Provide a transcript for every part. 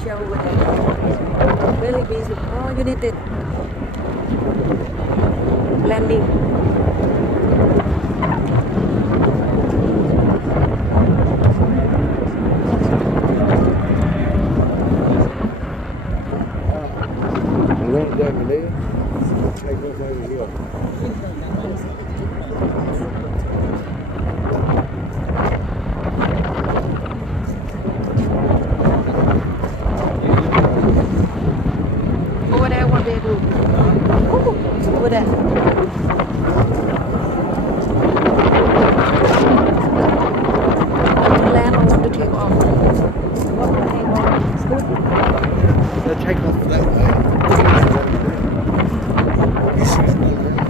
Malaysia over there. Very busy. Oh, United. Landing. Land over there. Take off over here. Over there, what they do? Oh, over there. Want to land or want to take off? Want to take off? It's good. They'll take off that way. This is not right.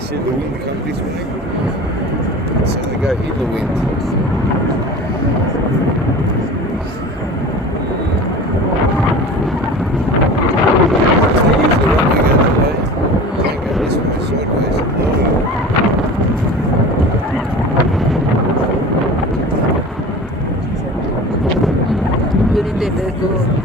See the wind come this way, so they go in the wind. They usually want to go that way. Can't go this way, sideways. United, they go.